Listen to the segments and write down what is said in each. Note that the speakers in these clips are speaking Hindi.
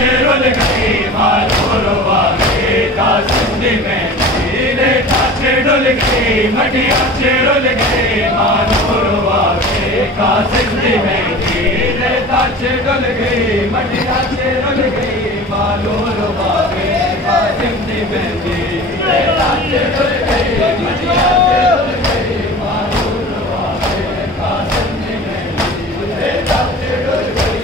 रुल गई मानूर वाले का सिंधी मेहंदी रेता रुल गई मटिया रुल गई मानूर वाले का सिंधी मेहंदी रेता रुल गई मटिया रुल गई मानूर वाले का सिंधी मेहंदी रेता रुल गई मटिया रुल गई मानूर वाले का सिंधी मेहंदी रेता रुल गई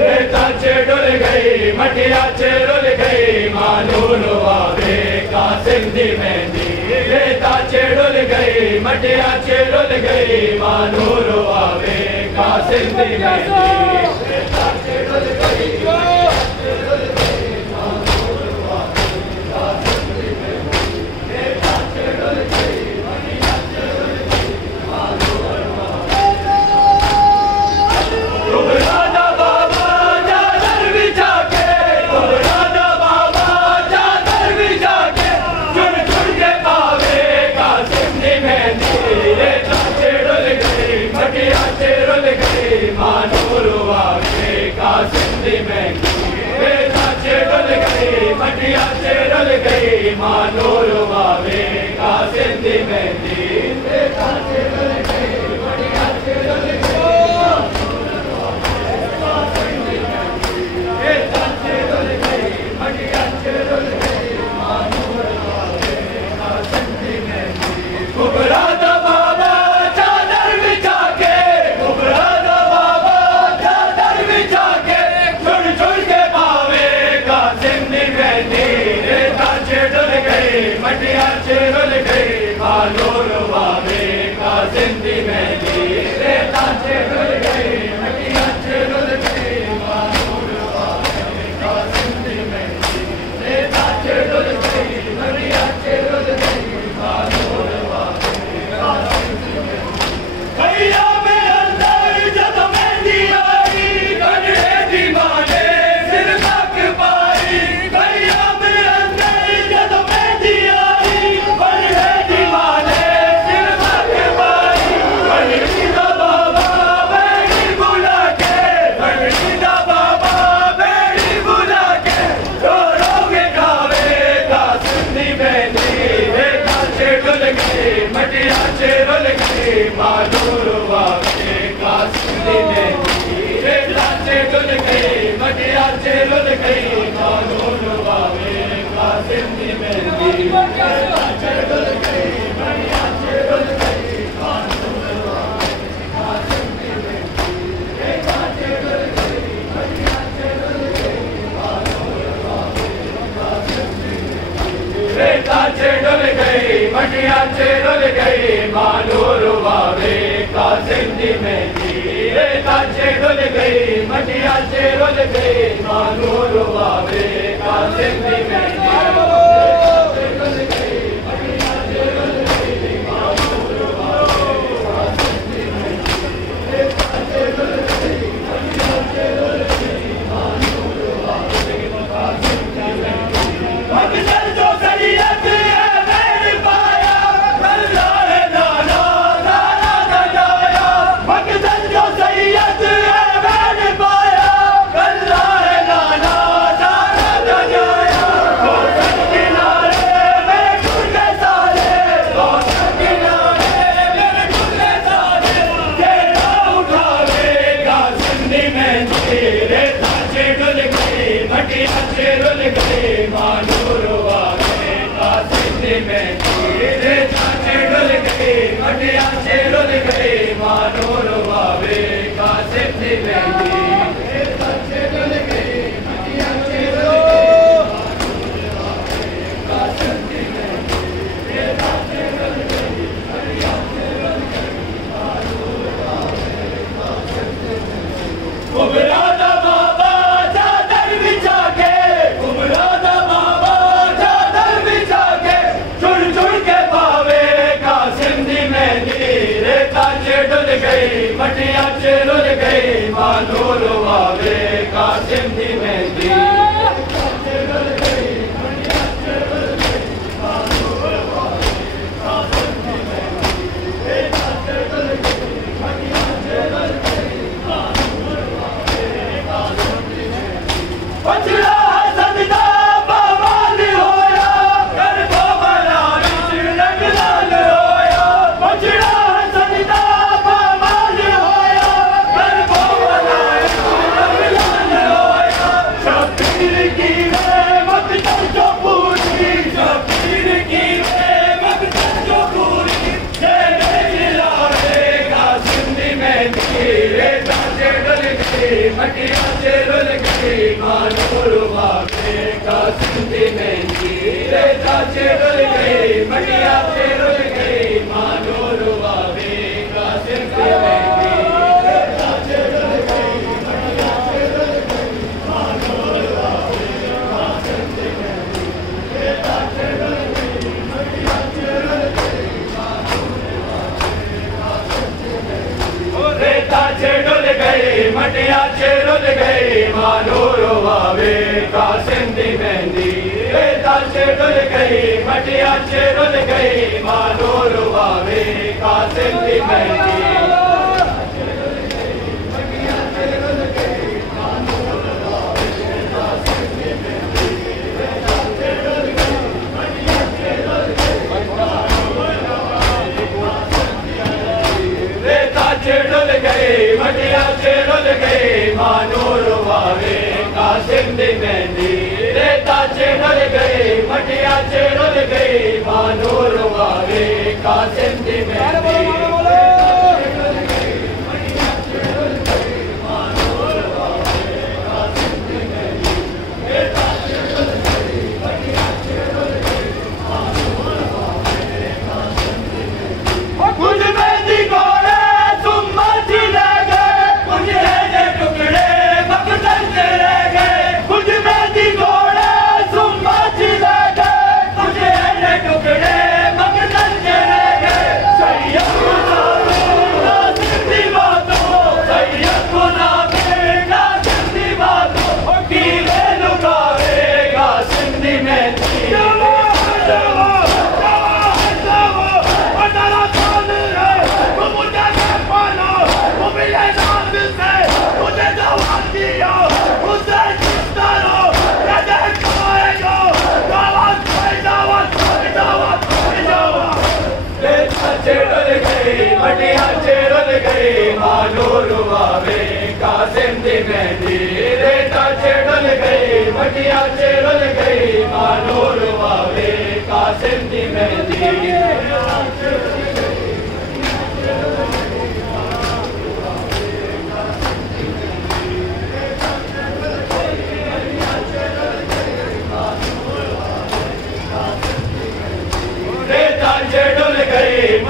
रेता रुल गई मटिया रुल गई मानूर वाले का सिंधी मेहंदी रेता रुल गई मटिया रुल गई मानूर वाले का सिंधी मेहंदी रेता रुल गई मानूर वाले का सिंधी मेहंदी रेता रुल गई मटिया रुल गई मानूर वाले का सिंधी मेहंदी रेता रुल गई मटिया रुल गई रेता रुल गई मटिया रुल गई मानूर वाले का सिंधी मेहंदी कुबरा दा बाबा चादर बिछा के कुबरा मटिया रुल गई मानूर वाले का सिंधी मेहंदी रेता रुल गई मटिया रुल गई मानूर वाले का सिंधी मेहंदी रेता रुल गई मटिया रुल गई मानूर वाले का सिंधी मेहंदी भैया में अंदर जब मेहंदी आई गढ़े दी माने सिर तक पाई भैया में अंदर जब मेहंदी मटिया रुल गई मानूर वाले का सिंधी मेहंदी रेता रुल गई मटिया रुल गई मानूर वाले का सिंधी मेहंदी रेता रुल गई मटिया रुल गई मानूर वाले का सिंधी मेहंदी रेता रुल गई मटिया रुल गई मानूर वाले का सिंधी मेहंदी रेता रुल गई मटिया रुल गई मानूर वाले का सिंधी मेहंदी रेता रुल गई मटिया रुल गई मानूर वाले का सिंधी मेहंदी रुल गई मानूर वाले का सिंधी मेहंदी रेता रुल गई मटिया रुल गई मानूर वाले का सिंधी मेहंदी रेता रुल गई मटिया रुल गई का सिंधी मेहंदी रेता रुल गई मटिया रुल गई मानूर वाले का सिंधी मेहंदी कुबरा दा बाबा चादर बिछा के कुबरा दा बाबा चादर बिछा के चुन चुन के पावे का सिंधी मेहंदी रेता रुल गई मटिया रुल गई मानूर वाले का सिंधी मेहंदी रुल गई मटिया रुल गई मानूर वाले का सिंधी मेहंदी रेता रुल गई मटिया गई मटिया से रुल गई मानूर वावे का सिंधी मेहंदी रेता से रुल गई मटिया से रुल गई मानूर वावे का सिंधी मेहंदी रेता से रुल गई मटिया से रुल गई मानूर वावे का सिंधी मेहंदी रेता से रुल गई मटिया से रुल गई मानूर वावे का सिंधी मेहंदी रेता से रुल गई मटिया से रुल गई मानूर वावे का सिंधी मेहंदी रेता से रुल गई मटिया से रुल गई मानूर वावे का सिंधी मेहंदी मटिया से रुल गई मानूर वावे का सिंधी मेहंदी रेता से रुल गई मटिया से रुल गई मानूर वावे का सिंधी मेहंदी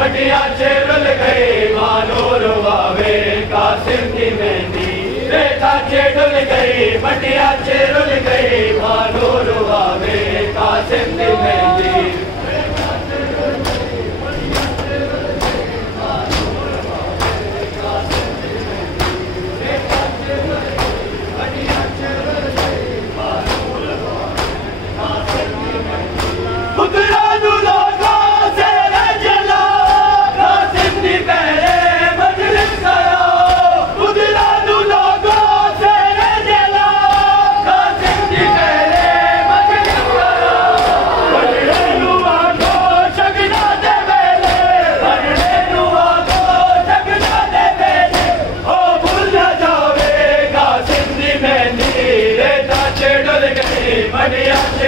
मटिया से रुल गई मानूर वावे का सिंधी मेहंदी रेता से रुल गई मटिया से रुल गई मानूर वावे का सिंधी मेहंदी मटिया से रुल गई मानूर वावे का सिंधी मेहंदी रेता से रुल गई मटिया से रुल गई मानूर वावे का सिंधी मेहंदी मटिया